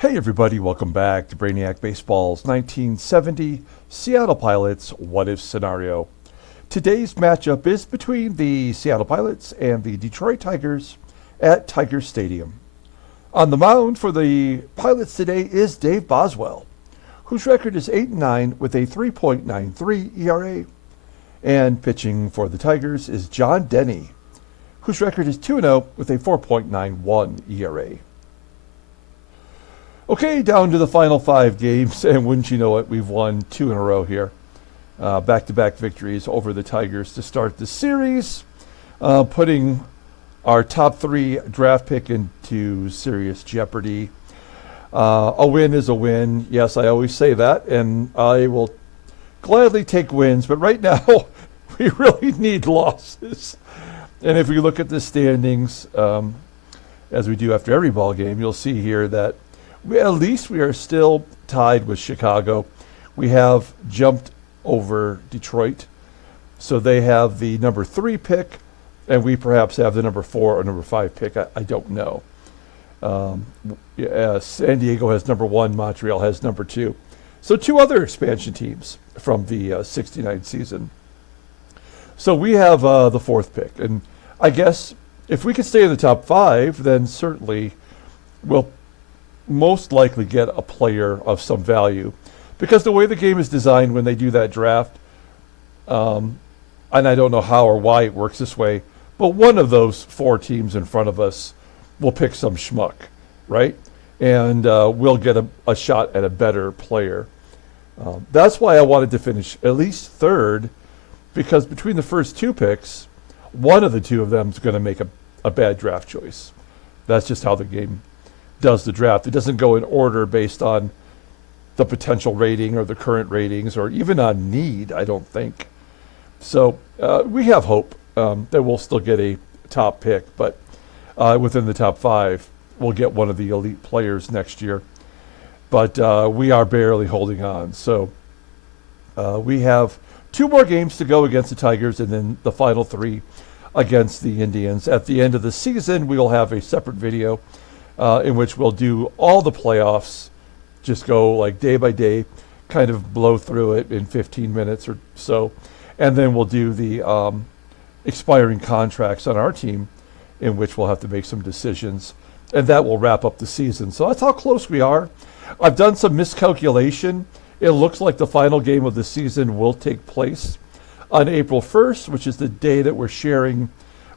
Hey everybody, welcome back to Brainiac Baseball's 1970 Seattle Pilots What If Scenario. Today's matchup is between the Seattle Pilots and the Detroit Tigers at Tiger Stadium. On the mound for the Pilots today is Dave Boswell, whose record is 8-9 with a 3.93 ERA. And pitching for the Tigers is John Denny, whose record is 2-0 with a 4.91 ERA. Okay, down to the final 5 games, and wouldn't you know it, we've won 2 in a row here. Back-to-back victories over the Tigers to start the series, putting our top 3 draft pick into serious jeopardy. A win is a win. Yes, I always say that, and I will gladly take wins, but right now we really need losses. And if we look at the standings, as we do after every ball game, you'll see here that at least we are still tied with Chicago. We have jumped over Detroit. So they have the number 3 pick, and we perhaps have the number 4 or number 5 pick. I don't know. San Diego has number 1. Montreal has number 2. So 2 other expansion teams from the 69 season. So we have the 4th pick. And I guess if we can stay in the top 5, then certainly we'll most likely get a player of some value, because the way the game is designed when they do that draft, and I don't know how or why it works this way, but one of those 4 teams in front of us will pick some schmuck, right? And we'll get a shot at a better player. That's why I wanted to finish at least 3rd, because between the first 2 picks, one of the 2 of them is going to make a bad draft choice. That's just how the game does the draft. It doesn't go in order based on the potential rating or the current ratings or even on need, I don't think. So we have hope that we'll still get a top pick, but within the top 5, we'll get one of the elite players next year. But we are barely holding on. So we have 2 more games to go against the Tigers, and then the final 3 against the Indians. At the end of the season, we will have a separate video in which we'll do all the playoffs, just go like day by day, kind of blow through it in 15 minutes or so. And then we'll do the expiring contracts on our team, in which we'll have to make some decisions. And that will wrap up the season. So that's how close we are. I've done some miscalculation. It looks like the final game of the season will take place on April 1st, which is the day that we're sharing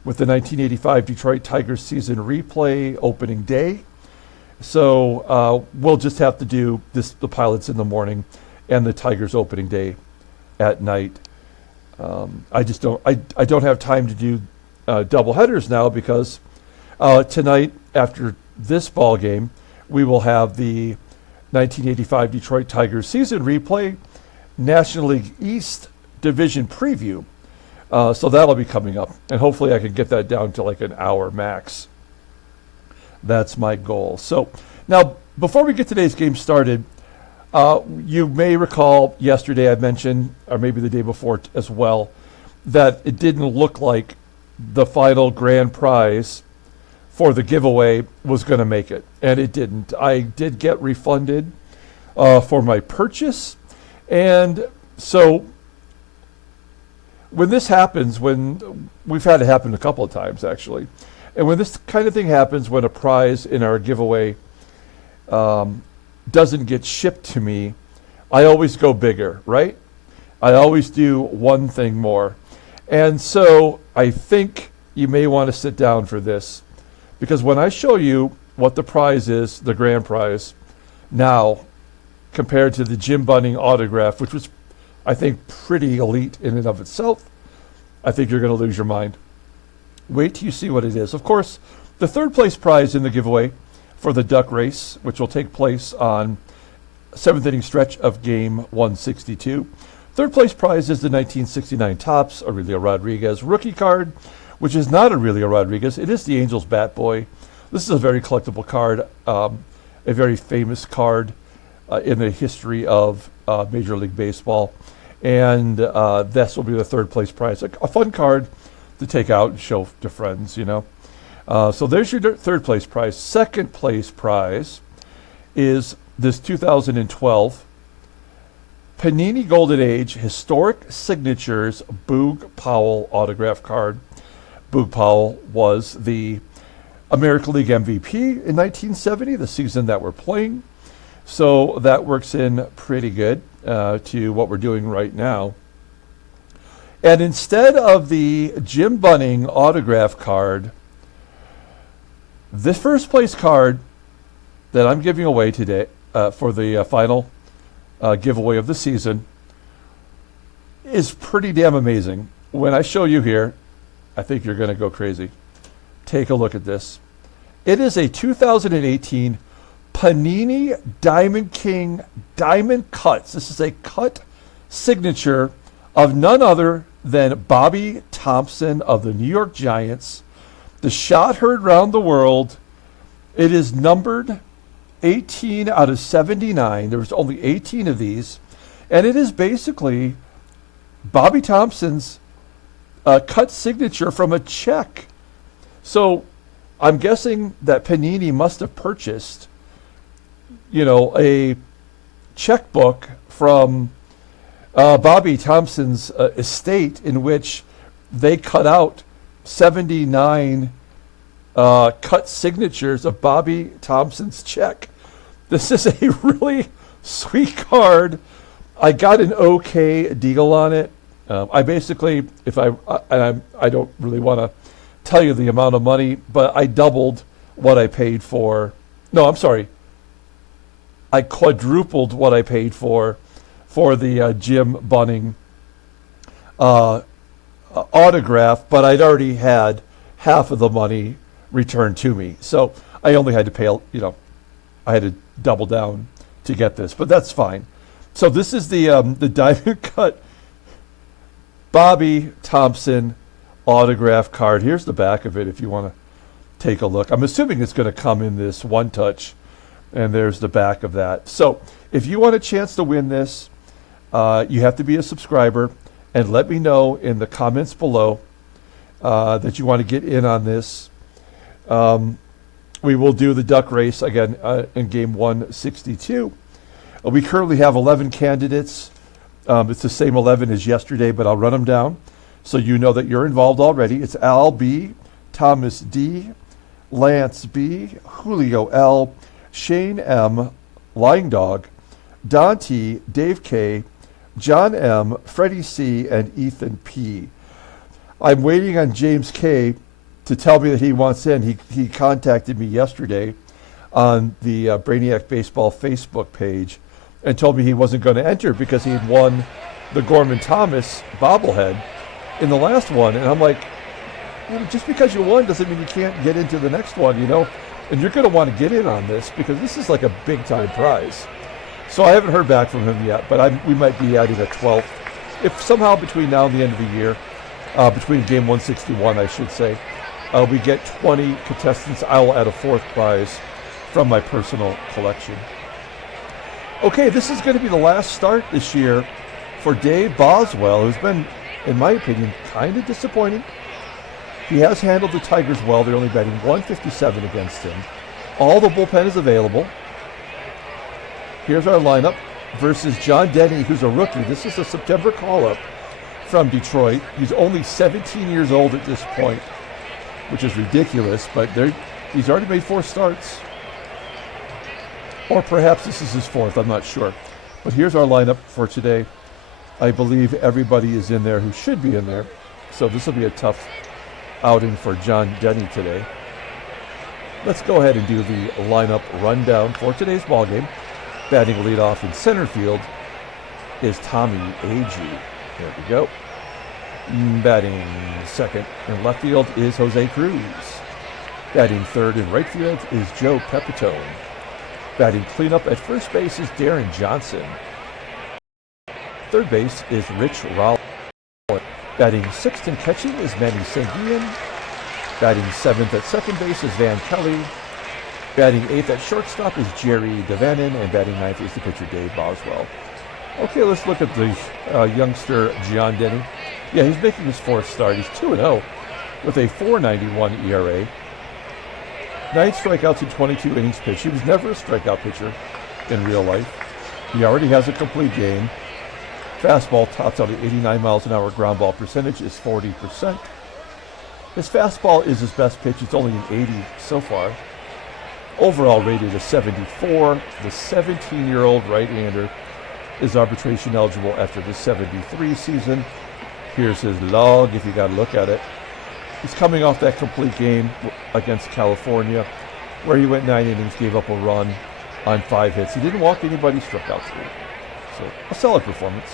with the 1985 Detroit Tigers season replay opening day. So we'll just have to do the Pilots in the morning and the Tigers opening day at night. I don't have time to do double headers now, because tonight after this ball game, we will have the 1985 Detroit Tigers season replay, National League East Division preview. So that'll be coming up, and hopefully I can get that down to like an hour max. That's my goal. So now, before we get today's game started, you may recall yesterday I mentioned, or maybe the day before as well, that it didn't look like the final grand prize for the giveaway was going to make it, and it didn't. I did get refunded for my purchase, and so when this happens, when we've had it happen a couple of times actually, and when this kind of thing happens, when a prize in our giveaway doesn't get shipped to me, I always go bigger, right? I always do one thing more. And so I think you may want to sit down for this, because when I show you what the prize is, the grand prize, now compared to the Jim Bunning autograph, which was, I think, pretty elite in and of itself, I think you're going to lose your mind. Wait till you see what it is. Of course, the 3rd place prize in the giveaway for the Duck Race, which will take place on 7th inning stretch of game 162. 3rd place prize is the 1969 Topps Aurelio Rodriguez rookie card, which is not Aurelio Rodriguez. It is the Angels bat boy. This is a very collectible card, a very famous card in the history of Major League Baseball. And this will be the 3rd place prize. A fun card to take out and show to friends, you know. So there's your 3rd place prize. 2nd place prize is this 2012 Panini Golden Age Historic Signatures Boog Powell autograph card. Boog Powell was the American League MVP in 1970, the season that we're playing. So that works in pretty good to what we're doing right now. And instead of the Jim Bunning autograph card, this first place card that I'm giving away today for the final giveaway of the season is pretty damn amazing. When I show you here, I think you're going to go crazy. Take a look at this. It is a 2018 Panini Diamond King Diamond Cuts. This is a cut signature of none other than Bobby Thompson of the New York Giants. The shot heard round the world. It is numbered 18 out of 79. There's only 18 of these. And it is basically Bobby Thompson's cut signature from a check. So I'm guessing that Panini must have purchased, you know, a checkbook from Bobby Thompson's estate in which they cut out 79 cut signatures of Bobby Thompson's check. This is a really sweet card. I got an okay deal on it. I basically, if I don't really want to tell you the amount of money, but I doubled what I paid for. No, I'm sorry. I quadrupled what I paid for the Jim Bunning autograph, but I'd already had half of the money returned to me. So I only had to pay, you know, I had to double down to get this, but that's fine. So this is the diamond cut Bobby Thompson autograph card. Here's the back of it if you want to take a look. I'm assuming it's going to come in this one touch, and there's the back of that. So if you want a chance to win this, you have to be a subscriber, and let me know in the comments below that you want to get in on this. We will do the duck race again in game 162. We currently have 11 candidates. It's the same 11 as yesterday, but I'll run them down so you know that you're involved already. It's Al B, Thomas D, Lance B, Julio L, Shane M, Lying Dog, Don T, Dave K, John M, Freddie C, and Ethan P. I'm waiting on James K to tell me that he wants in. He contacted me yesterday on the Brainiac Baseball Facebook page and told me he wasn't going to enter because he had won the Gorman Thomas bobblehead in the last one. And I'm like, you know, just because you won doesn't mean you can't get into the next one, you know? And you're going to want to get in on this because this is like a big-time prize. So I haven't heard back from him yet, but we might be adding a 12th. If somehow between now and the end of the year, between game 161, I should say, we get 20 contestants, I will add a fourth prize from my personal collection. Okay, this is going to be the last start this year for Dave Boswell, who's been, in my opinion, kind of disappointing. He has handled the Tigers well. They're only batting 157 against him. All the bullpen is available. Here's our lineup versus John Denny, who's a rookie. This is a September call-up from Detroit. He's only 17 years old at this point, which is ridiculous, but he's already made 4 starts. Or perhaps this is his 4th, I'm not sure. But here's our lineup for today. I believe everybody is in there who should be in there. So this will be a tough outing for John Denny today. Let's go ahead and do the lineup rundown for today's ballgame. Batting leadoff in center field is Tommie AGEE. There we go. Batting second in left field is Jose CRUZ. Batting third in right field is Joe PEPITONE. Batting cleanup at first base is Deron Johnson. Third base is Rich Rollins. Batting sixth and catching is Manny SANGUILLEN. Batting seventh at second base is Van Kelly. Batting eighth at shortstop is Jerry DaVanon. And batting ninth is the pitcher Dave Boswell. Okay, let's look at the youngster John Denny. Yeah, he's making his 4th start. He's 2-0 with a 4.91 ERA. 9 strikeouts in 22 innings pitched. He was never a strikeout pitcher in real life. He already has a complete game. Fastball tops out at 89 miles an hour. Ground ball percentage is 40%. His fastball is his best pitch. It's only an 80 so far. Overall rated a 74. The 17-year-old right-hander is arbitration eligible after the 73 season. Here's his log if you got to look at it. He's coming off that complete game against California where he went 9 innings, gave up a run on 5 hits. He didn't walk anybody, struck out 3. So a solid performance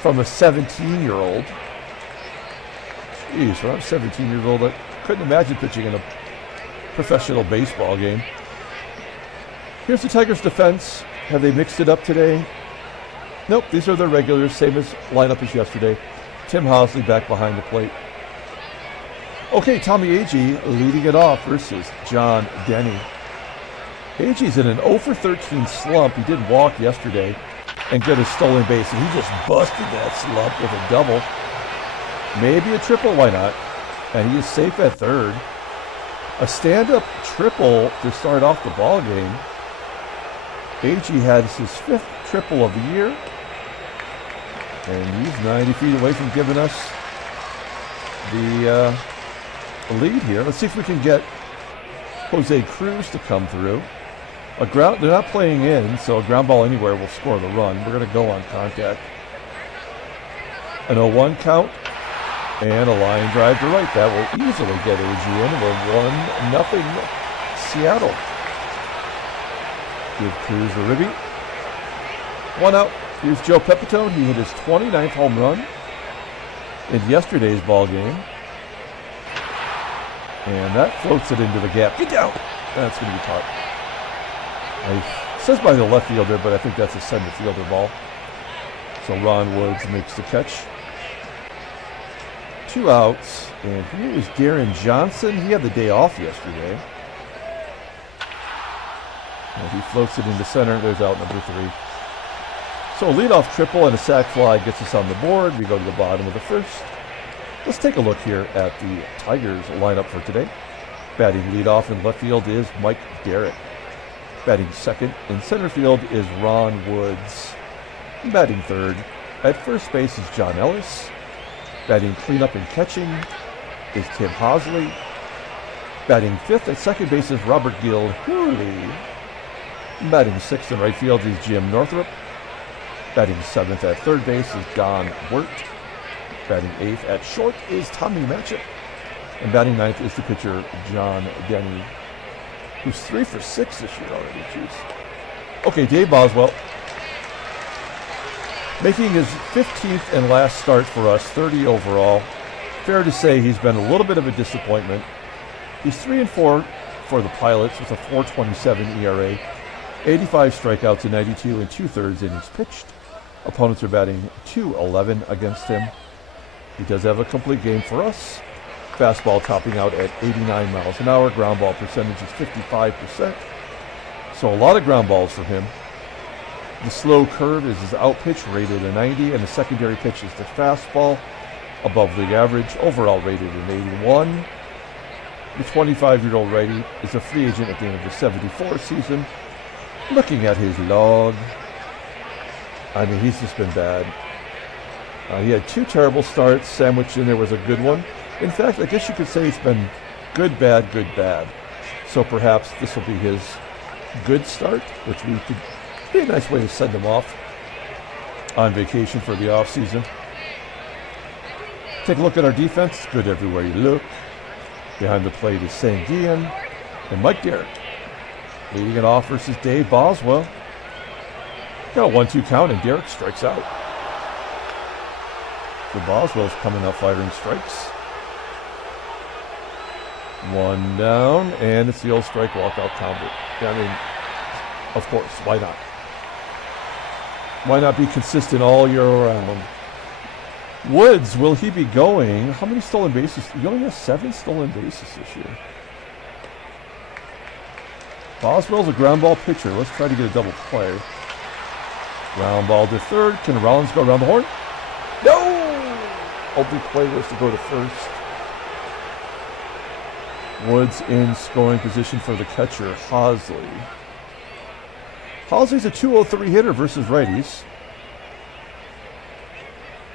from a 17-year-old. Jeez, when I'm 17 years old, I couldn't imagine pitching in a professional baseball game. Here's the Tigers' defense. Have they mixed it up today? Nope, these are their regulars, same as lineup as yesterday. Tim Hosley back behind the plate. Okay, Tommie AGEE leading it off versus John Denny. AGEE's in an 0 for 13 slump. He did walk yesterday and get a stolen base, and he just busted that slump with a double. Maybe a triple, why not? And he is safe at third. A stand-up triple to start off the ball game. AGEE had his 5th triple of the year. And he's 90 feet away from giving us the lead here. Let's see if we can get Jose CRUZ to come through. They're not playing in, so a ground ball anywhere will score the run. We're going to go on contact. An 0-1 count. And a line drive to right. That will easily get AGEE in. We're 1-0 Seattle. Give CRUZ a ribby. 1 out. Here's Joe PEPITONE. He hit his 29th home run in yesterday's ball game. And that floats it into the gap. Get down! That's going to be caught. It says by the left fielder, but I think that's a center fielder ball. So Ron Woods makes the catch. 2 outs, and here is Deron Johnson. He had the day off yesterday. And he floats it into center. There's out number 3. So a leadoff triple and a sac fly gets us on the board. We go to the bottom of the first. Let's take a look here at the Tigers lineup for today. Batting leadoff in left field is Mike Derrick. Batting second in center field is Ron Woods. Batting third at first base is John Ellis. Batting cleanup and catching is Tim Hosley. Batting fifth at second base is Robert GILHOOLEY. Batting sixth in right field is Jim Northrup. Batting seventh at third base is Don WERT. Batting eighth at short is Tommie MATCHICK. And batting ninth is the pitcher John Denny, who's 3 for 6 this year already. Jeez. Okay, Dave Boswell, making his 15th and last start for us, 30 overall. Fair to say he's been a little bit of a disappointment. He's 3-4 for the Pilots with a 4.27 ERA, 85 strikeouts in 92 and 2/3 innings pitched. Opponents are batting .211 against him. He does have a complete game for us. Fastball topping out at 89 miles an hour. Ground ball percentage is 55%. So a lot of ground balls for him. The slow curve is his out pitch, rated a 90, and the secondary pitch is the fastball, above league average, overall rated an 81. The 25-year-old righty is a free agent at the end of the 74 season. Looking at his log, I mean, he's just been bad. He had 2 terrible starts. Sandwiched in there was a good one. In fact, I guess you could say it's been good, bad, good, bad. So perhaps this will be his good start, which we could be a nice way to send him off on vacation for the off season. Take a look at our defense. Good everywhere you look. Behind the plate is SANGUILLEN and Mike Derrick. Leading it off versus Dave Boswell. Got a 1-2 count and Derrick strikes out. So Boswell's coming out firing strikes. 1 down, and it's the old strike walkout combo. I mean, of course, why not? Why not be consistent all year round? Woods, will he be going? How many stolen bases? He only has 7 stolen bases this year. Boswell's a ground ball pitcher. Let's try to get a double play. Ground ball to third. Can Rollins go around the horn? No! Open play was to go to first. Woods in scoring position for the catcher, HOSLEY. HOSLEY's a 203 hitter versus righties.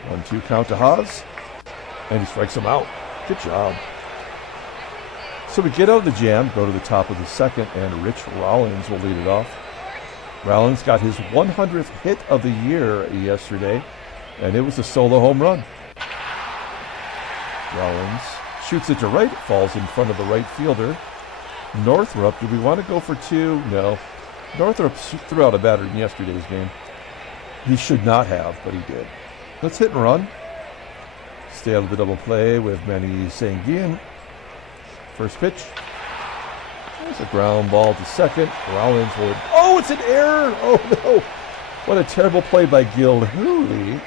1-2 count to Haas. And he strikes him out. Good job. So we get out of the jam, go to the top of the second, and Rich Rollins will lead it off. Rollins got his 100th hit of the year yesterday, and it was a solo home run. Rollins shoots it to right, falls in front of the right fielder. Northrup, do we want to go for two? No. Northrup threw out a batter in yesterday's game. He should not have, but he did. Let's hit and run. Stay out of the double play with Manny SANGUILLEN. First pitch. There's a ground ball to second. Rollins would. Oh, it's an error! Oh no! What a terrible play by GILHOOLEY.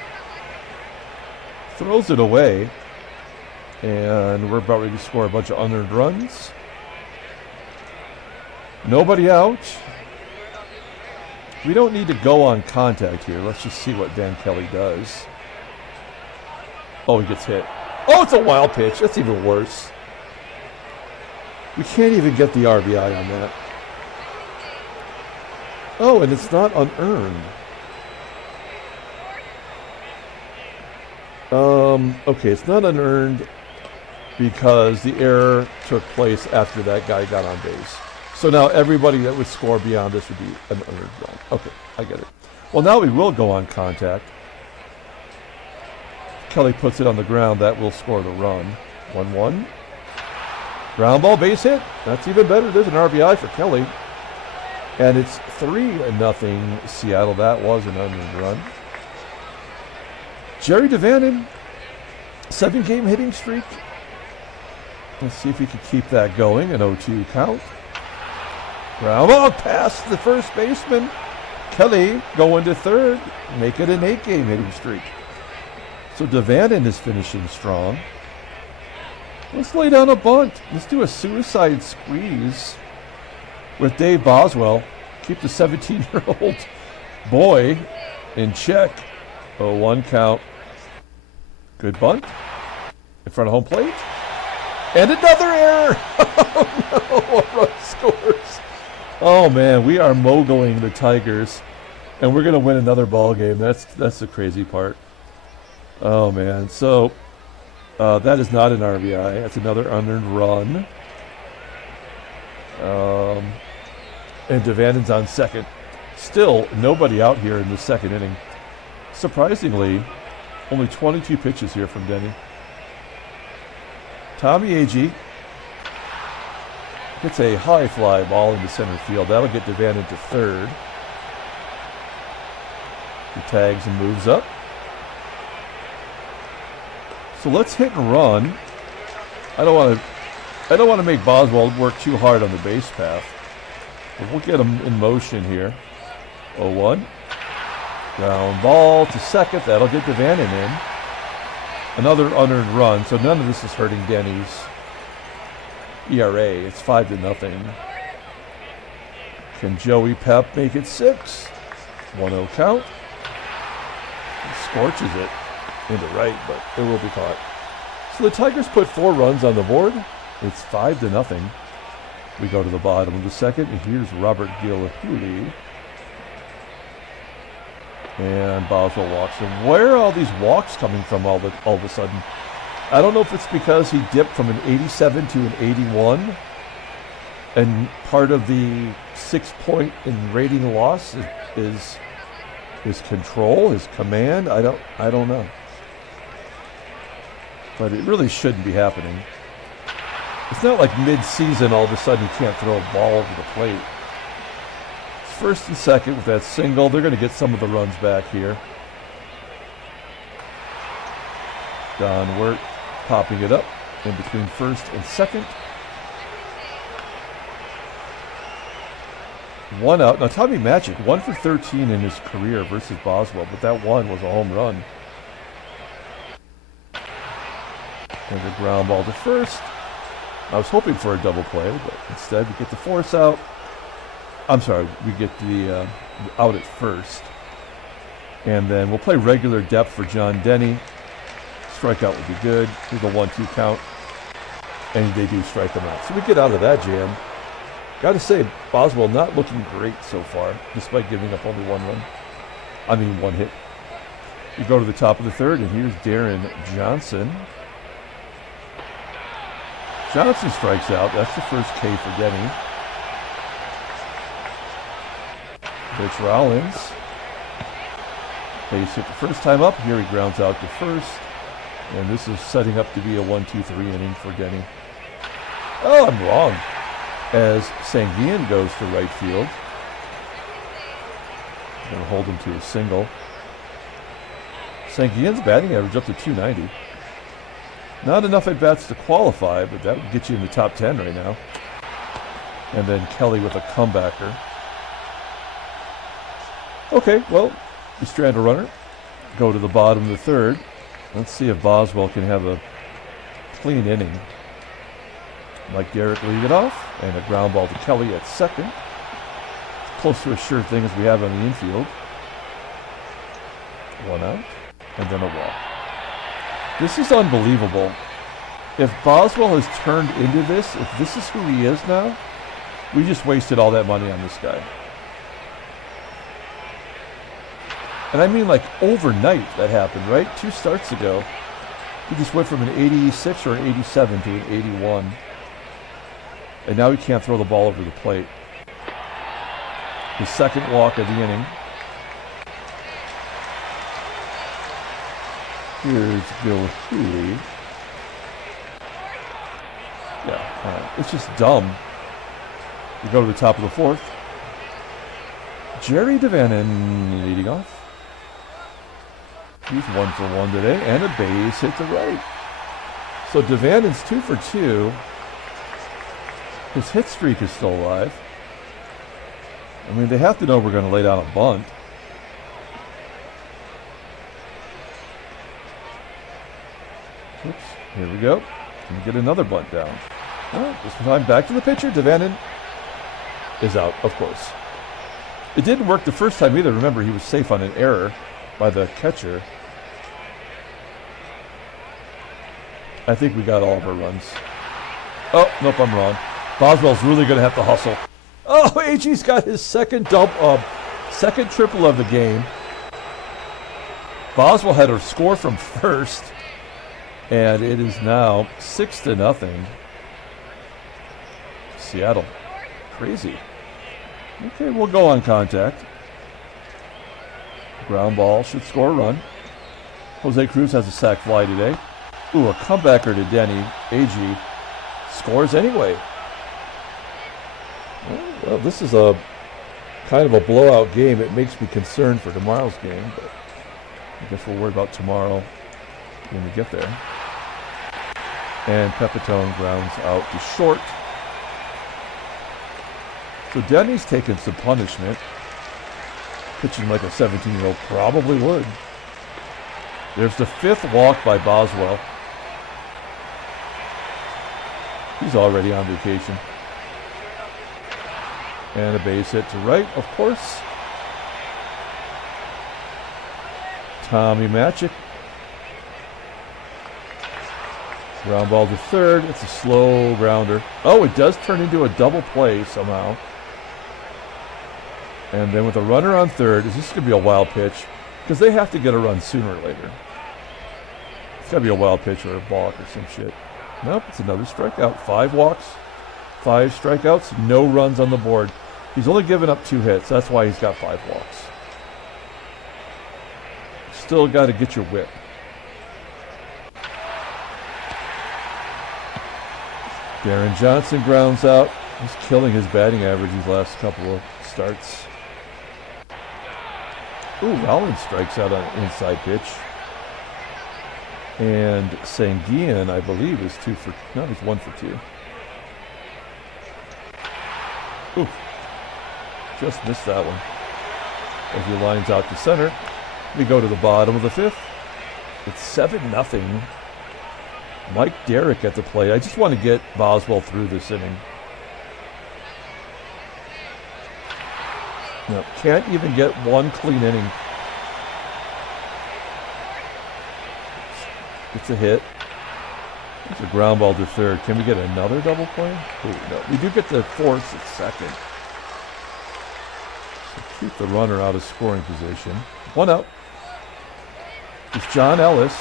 Throws it away. And we're about ready to score a bunch of unearned runs. Nobody out. We don't need to go on contact here. Let's just see what Van Kelly does. Oh, he gets hit. Oh, it's a wild pitch. That's even worse. We can't even get the RBI on that. Oh, and it's not unearned. Okay, it's not unearned because the error took place after that guy got on base. So now everybody that would score beyond this would be an unearned run. Okay, I get it. Well, now we will go on contact. Kelly puts it on the ground. That will score the run. 1-1. Ground ball, base hit. That's even better. There's an RBI for Kelly. And it's 3-0 Seattle. That was an unearned run. Jerry DaVanon, 7-game hitting streak. Let's see if he can keep that going. An 0-2 count. Ground ball past the first baseman. Kelly going to third. Make it an 8-game hitting streak. So DaVanon is finishing strong. Let's lay down a bunt. Let's do a suicide squeeze with Dave Boswell. Keep the 17-year-old boy in check. 0-1 count. Good bunt. In front of home plate. And another error. Oh, no. A run scores. Oh, man. We are moguling the Tigers. And we're going to win another ball game. That's the crazy part. Oh, man. So that is not an RBI. That's another unearned run. And DaVanon's on second. Still nobody out here in the second inning. Surprisingly, only 22 pitches here from Denny. Tommie AGEE hits a high fly ball into center field. That'll get DaVanon to third. He tags and moves up. So let's hit and run. I don't want to make Boswell work too hard on the base path. But we'll get him in motion here. 0-1. Ground ball to second. That'll get DaVanon in. Another unearned run. So none of this is hurting Denny's ERA. It's 5-0. Can Joey Pep make it 6? 1-0 count. He scorches it into right, but it will be caught. So the Tigers put 4 runs on the board. It's 5-0. We go to the bottom of the second, and here's Robert GILHOOLEY. And Boswell walks him. Where are all these walks coming from all of a sudden? I don't know if it's because he dipped from an 87 to an 81, and part of the 6-point in rating loss is his control, his command. I don't know. But it really shouldn't be happening. It's not like mid-season all of a sudden you can't throw a ball over the plate. It's first and second with that single. They're going to get some of the runs back here. Don WERT popping it up in between first and second. 1 out. Now Tommie MATCHICK, 1 for 13 in his career versus Boswell, but that one was a home run. And a ground ball to first. I was hoping for a double play, but instead we get the force out. I'm sorry, we get the out at first. And then we'll play regular depth for John Denny. Strikeout would be good. Here's a 1-2 count. And they do strike him out. So we get out of that jam. Got to say, Boswell not looking great so far, despite giving up only 1 run. I mean, 1 hit. We go to the top of the 3rd, and here's Deron Johnson. Johnson strikes out. That's the first K for Denny. Pitch Rollins. Base hit the first time up. Here he grounds out to first. And this is setting up to be a 1-2-3 inning for Denny. Oh, I'm wrong. As SANGUILLEN goes to right field. Going to hold him to a single. SANGUILLEN's batting average up to 290. Not enough at-bats to qualify, but that would get you in the top 10 right now. And then Kelly with a comebacker. Okay, well, you strand a runner. Go to the bottom of the 3rd. Let's see if Boswell can have a clean inning. Mike Derrick lead it off, and a ground ball to Kelly at second. Close to a sure thing as we have on the infield. 1 out, and then a walk. This is unbelievable. If Boswell has turned into this, if this is who he is now, we just wasted all that money on this guy. And I mean like overnight that happened, right? 2 starts ago. He just went from an 86 or an 87 to an 81. And now he can't throw the ball over the plate. His 2nd walk of the inning. Here's GILHOOLEY. Yeah, it's just dumb. We go to the top of the 4th. Jerry DaVanon leading off. He's 1 for 1 today, and a base hit to right. So DaVanon's 2 for 2. His hit streak is still alive. I mean, they have to know we're going to lay down a bunt. Oops, here we go. And get another bunt down. Oh, this time back to the pitcher. DaVanon is out, of course. It didn't work the first time either. Remember, he was safe on an error by the catcher. I think we got all of our runs. Oh, nope, I'm wrong. Boswell's really going to have to hustle. Oh, AGEE's got his second triple of the game. Boswell had a score from first, and it is now 6-0. Seattle. Crazy. Okay, we'll go on contact. Ground ball should score a run. Jose Cruz has a sac fly today. Ooh, a comebacker to Denny. AGEE scores anyway. Well, this is a kind of a blowout game. It makes me concerned for tomorrow's game, but I guess we'll worry about tomorrow when we get there. And PEPITONE grounds out to short. So Denny's taking some punishment. Pitching like a 17-year-old probably would. There's the 5th walk by Boswell. He's already on vacation. And a base hit to right, of course. Tommie MATCHICK. Ground ball to 3rd. It's a slow grounder. Oh, it does turn into a double play somehow. And then with a runner on 3rd, is this going to be a wild pitch? Because they have to get a run sooner or later. It's got to be a wild pitch or a balk or some shit. Nope, it's another strikeout. 5 walks, 5 strikeouts, no runs on the board. He's only given up 2 hits. That's why he's got 5 walks. Still got to get your whip. Deron Johnson grounds out. He's killing his batting average these last couple of starts. Ooh, Rollins strikes out on an inside pitch. And SANGUILLEN, I believe, is 1 for 2. Ooh, just missed that one. As he lines out to center, we go to the bottom of the 5th. It's 7-0. Mike Derrick at the plate. I just want to get Boswell through this inning. No, can't even get one clean inning. It's a hit. It's a ground ball to third. Can we get another double play? Ooh, no. We do get the force at second. So keep the runner out of scoring position. One out. It's John Ellis.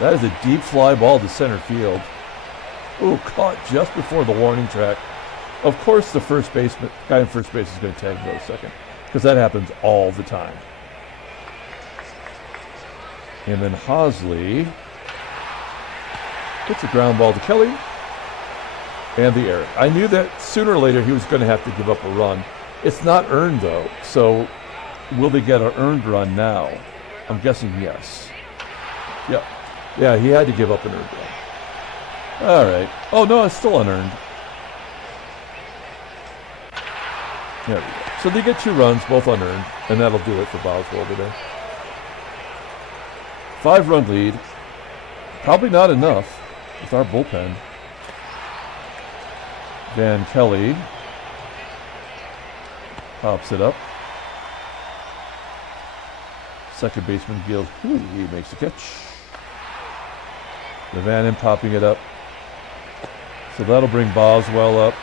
That is a deep fly ball to center field. Ooh, caught just before the warning track. Of course, the first baseman, guy in first base is going to tag him to second, because that happens all the time. And then HOSLEY hits a ground ball to Kelly, and the error. I knew that sooner or later he was going to have to give up a run. It's not earned, though, so will they get an earned run now? I'm guessing yes. Yep. Yeah, he had to give up an earned run. All right. Oh, no, it's still unearned. There we go. So they get 2 runs, both unearned, and that'll do it for Boswell today. 5-run lead. Probably not enough with our bullpen. Van Kelly pops it up. Second baseman GILHOOLEY makes the catch. DaVANON popping it up. So that'll bring Boswell up.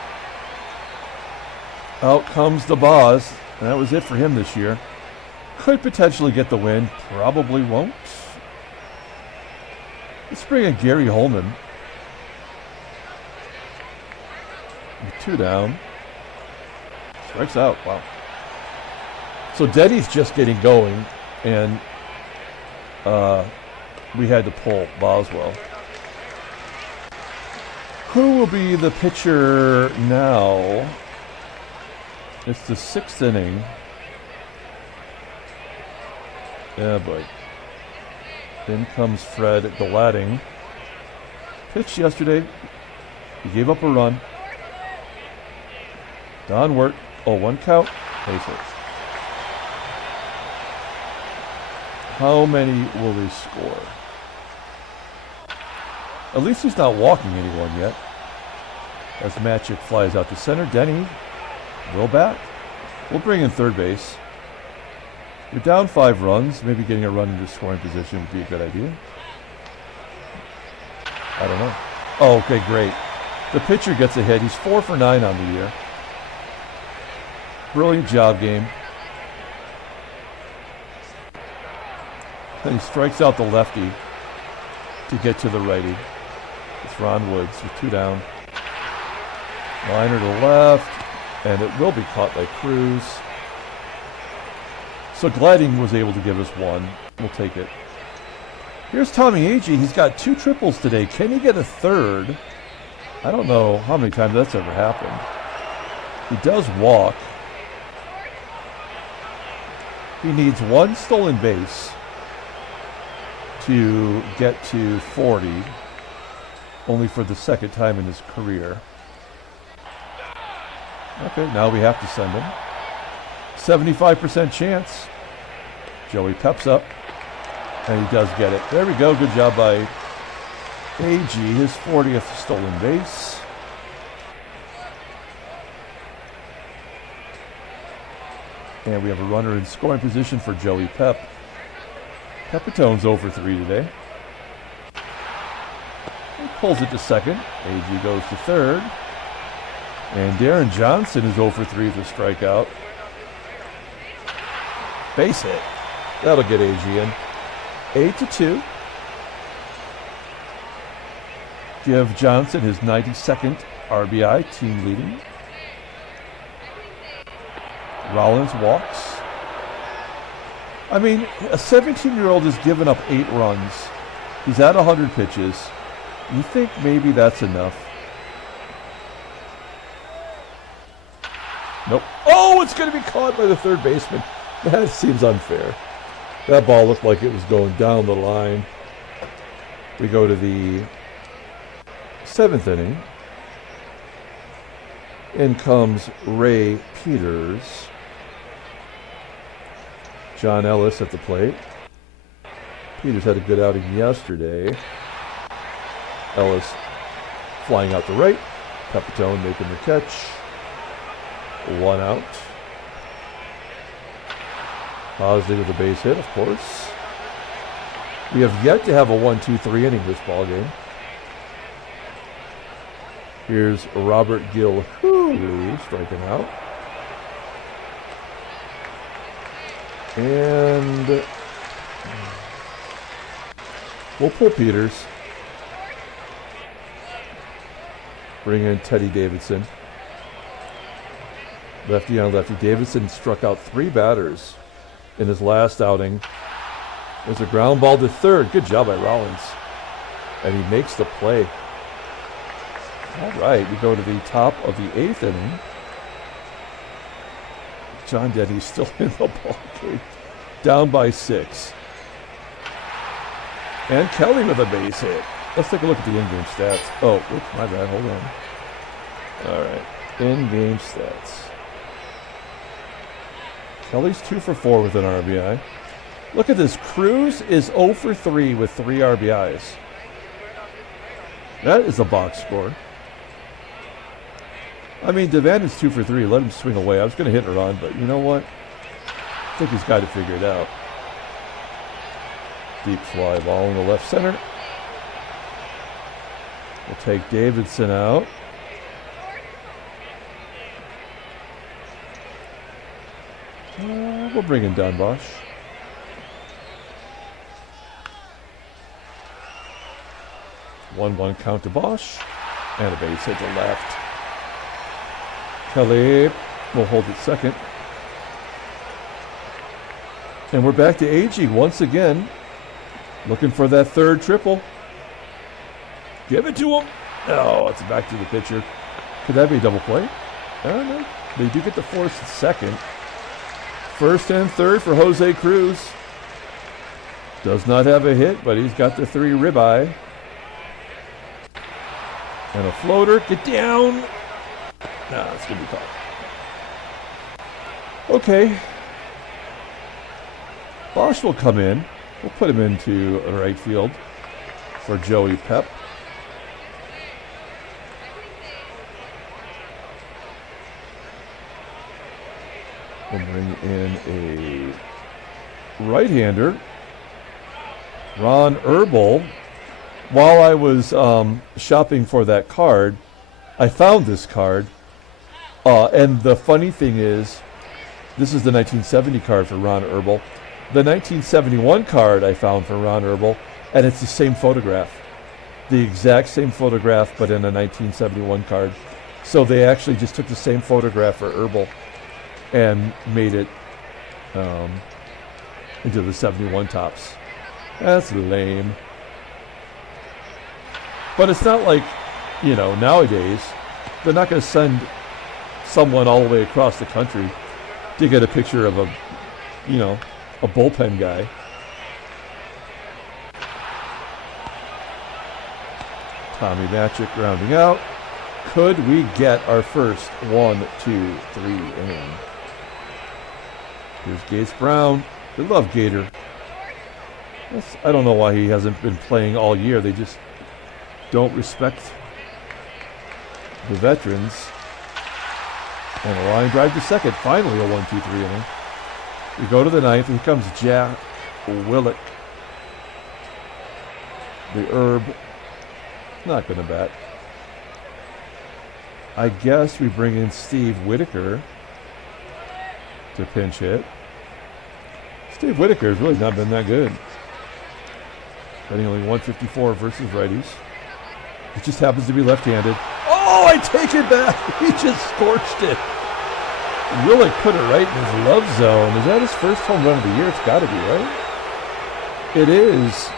Out comes the Boz. And that was it for him this year. Could potentially get the win. Probably won't. Let's bring in Gary Holman. 2 down. Strikes out. Wow. So Denny's just getting going. And we had to pull Boswell. Who will be the pitcher now? It's the 6th inning. Yeah, boy. In comes Fred Glading. Pitched yesterday. He gave up a run. Don WERT. Oh, 1 count. Base hits. How many will they score? At least he's not walking anyone yet. As MATCHICK flies out to center. Denny will bat. We'll bring in third base. We're down 5 runs. Maybe getting a run into scoring position would be a good idea. I don't know. Oh, okay, great. The pitcher gets a hit. He's 4 for 9 on the year. Brilliant job game. Then he strikes out the lefty to get to the righty. It's Ron Woods with 2 down. Liner to left, and it will be caught by CRUZ. So Glading was able to give us 1. We'll take it. Here's Tommie AGEE. He's got 2 triples today. Can he get a third? I don't know how many times that's ever happened. He does walk. He needs 1 stolen base to get to 40, only for the 2nd time in his career. Okay, now we have to send him. 75% chance. Joey peps up, and he does get it. There we go. Good job by AGEE, his 40th stolen base. And we have a runner in scoring position for Joey Pep. PEPITONE's 0 for 3 today. He pulls it to second. AGEE goes to third. And Deron Johnson is 0 for 3 with a strikeout. Base hit. That'll get AGEE in. 8-2. Give Johnson his 92nd RBI, team leading. Rollins walks. I mean, a 17-year-old has given up 8 runs. He's at 100 pitches. You think maybe that's enough? Nope. Oh, it's going to be caught by the third baseman. That seems unfair. That ball looked like it was going down the line. We go to the 7th inning. In comes Ray Peters. John Ellis at the plate. Peters had a good outing yesterday. Ellis flying out to right. PEPITONE making the catch. 1 out. HOSLEY with a base hit, of course. We have yet to have a 1-2-3 inning this ball game. Here's Robert Gilhooley striking out. And we'll pull Peters. Bring in Teddy Davidson. Lefty on lefty. Davidson struck out 3 batters in his last outing. There's a ground ball to third. Good job by Rollins. And he makes the play. All right, we go to the top of the 8th inning. John Denny's still in the ball game. Down by 6. And Kelly with a base hit. Let's take a look at the in-game stats. Oh, oops, my bad. Hold on. All right, in-game stats. Kelly's 2 for 4 with an RBI. Look at this. CRUZ is 0 for 3 with 3 RBIs. That is a box score. I mean, DaVanon's 2 for 3. Let him swing away. I was going to hit a run, but you know what? I think he's got to figure it out. Deep fly ball in the left center. We'll take Davidson out. We'll bring in Dunbosh. One count to Bosch. And a base hit to left. Kelly will hold it second. And we're back to AGEE once again. Looking for that third triple. Give it to him. Oh, it's back to the pitcher. Could that be a double play? I don't know. They do get the force at second. First and third for Jose Cruz. Does not have a hit, but he's got the 3 ribeye. And a floater. Get down. Nah, it's going to be tough. Okay. Bosch will come in. We'll put him into right field for Joey Pep. We'll bring in a right-hander, Ron Herbal. While I was shopping for that card, I found this card. And the funny thing is, this is the 1970 card for Ron Herbal. The 1971 card I found for Ron Herbal, and it's the same photograph. The exact same photograph, but in a 1971 card. So they actually just took the same photograph for Herbal and made it into the 71 tops. That's lame. But it's not like, you know, nowadays, they're not going to send someone all the way across the country to get a picture of a, you know, a bullpen guy. Tommie MATCHIK rounding out. Could we get our first 1, 2, 3 inning? Here's Gates Brown. They love Gator. I don't know why he hasn't been playing all year. They just don't respect the veterans. And a line drive to second. Finally a 1, 2, 3 inning. We go to the 9th. Here comes Jack Willick. The Herb. Not going to bat. I guess we bring in Steve Whitaker to pinch hit. Steve Whitaker has really not been that good. Batting only 154 versus righties. It just happens to be left-handed. Oh, I take it back. He just scorched it. Willick put it right in his love zone. Is that his first home run of the year? It's got to be, right? It is.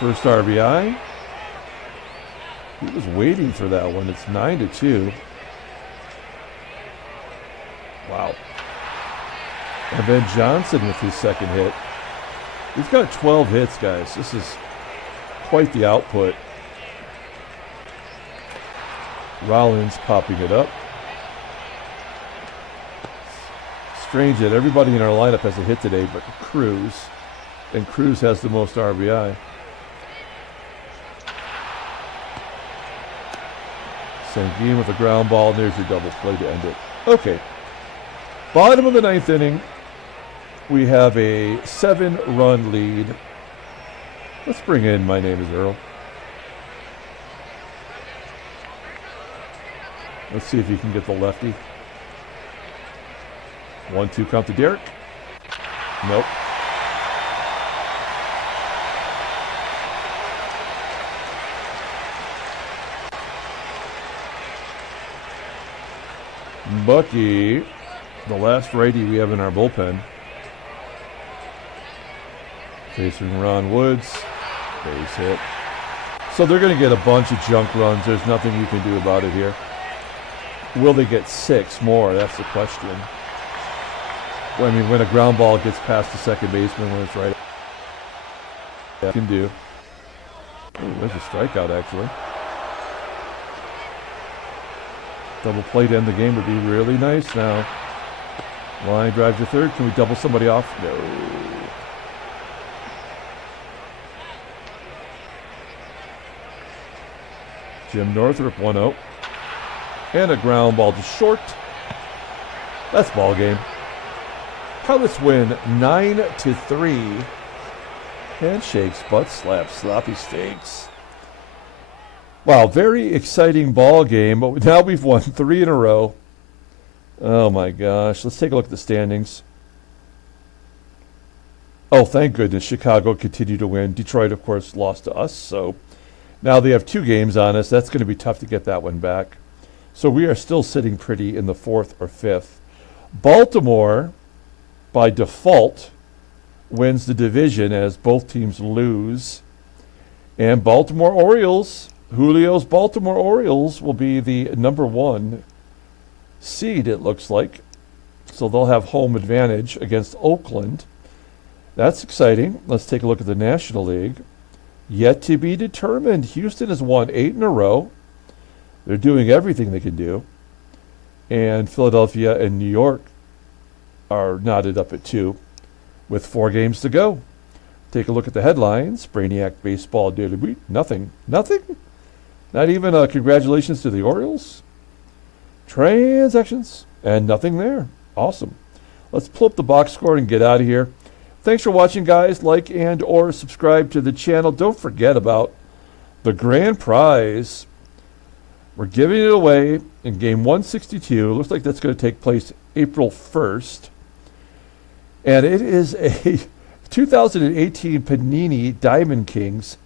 First RBI. He was waiting for that one. It's 9-2. Wow. And Ben Johnson with his second hit. He's got 12 hits, guys. This is quite the output. Rollins popping it up. Strange that everybody in our lineup has a hit today but CRUZ. And CRUZ has the most RBI. Sanguillen with a ground ball. There's your double play to end it. Okay. Bottom of the 9th inning. We have a 7-run lead. Let's bring in My Name is Earl. Let's see if he can get the lefty. 1-2 count to Derrick. Nope. Bucky, the last righty we have in our bullpen. Facing Ron Woods. Base hit. So they're going to get a bunch of junk runs. There's nothing you can do about it here. Will they get 6 more? That's the question. Well, I mean, when a ground ball gets past the second baseman when it's right, yeah, can do. Ooh, there's a strikeout, actually. Double play to end the game would be really nice now. Line drive to third. Can we double somebody off? No. Jim Northrup 1-0. And a ground ball to short. That's ball game. Pilots win 9-3. Handshakes, butt slaps, sloppy steaks. Wow, very exciting ball game, but now we've won 3 in a row. Oh my gosh, let's take a look at the standings. Oh, thank goodness, Chicago continued to win. Detroit, of course, lost to us, so now they have 2 games on us. That's going to be tough to get that one back. So we are still sitting pretty in the 4th or 5th. Baltimore, by default, wins the division as both teams lose. And Baltimore Orioles, Julio's Baltimore Orioles, will be the number 1 seed, it looks like. So they'll have home advantage against Oakland. That's exciting. Let's take a look at the National League. Yet to be determined. Houston has won 8 in a row. They're doing everything they can do. And Philadelphia and New York are knotted up at 2 with 4 games to go. Take a look at the headlines. Brainiac Baseball Daily Beat. Nothing. Nothing? Not even congratulations to the Orioles? Transactions. And nothing there. Awesome. Let's pull up the box score and get out of here. Thanks for watching, guys. Like and or subscribe to the channel. Don't forget about the grand prize. We're giving it away in game 162. Looks like that's going to take place April 1st. And it is a 2018 Panini Diamond Kings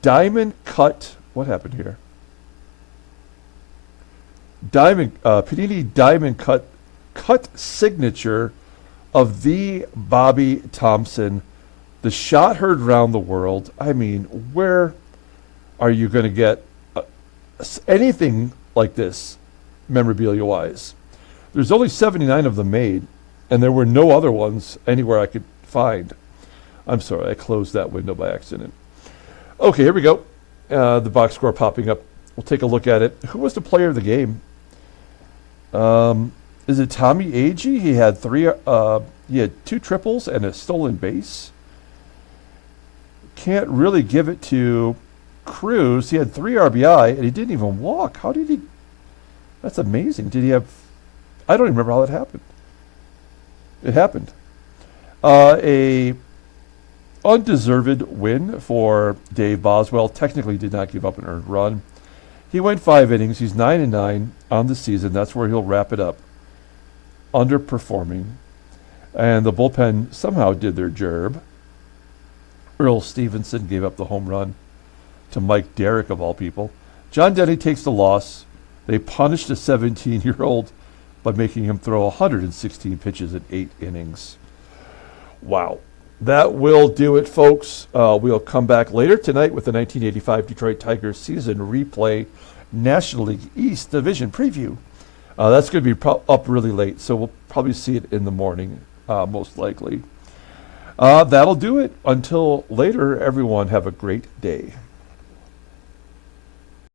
Diamond Cut. What happened here? Panini Diamond Cut signature of the Bobby Thompson. The shot heard around the world. I mean, where are you going to get anything like this memorabilia-wise? There's only 79 of them made, and there were no other ones anywhere I could find. I'm sorry, I closed that window by accident. Okay, here we go. The box score popping up. We'll take a look at it. Who was the player of the game? Is it Tommie AGEE? He had 2 triples and a stolen base. Can't really give it to CRUZ. He had 3 RBI and he didn't even walk. How did he? That's amazing. Did he have? I don't even remember how that happened. It happened. A undeserved win for Dave Boswell. Technically did not give up an earned run. He went 5 innings. He's 9-9 on the season. That's where he'll wrap it up. Underperforming. And the bullpen somehow did their job. Earl Stevenson gave up the home run to Mike DERRICK, of all people. John Denny takes the loss. They punished a 17-year-old by making him throw 116 pitches in 8 innings. Wow. That will do it, folks. We'll come back later tonight with the 1985 Detroit Tigers season replay National League East Division preview. That's going to be up really late, so we'll probably see it in the morning, most likely. That'll do it. Until later, everyone have a great day.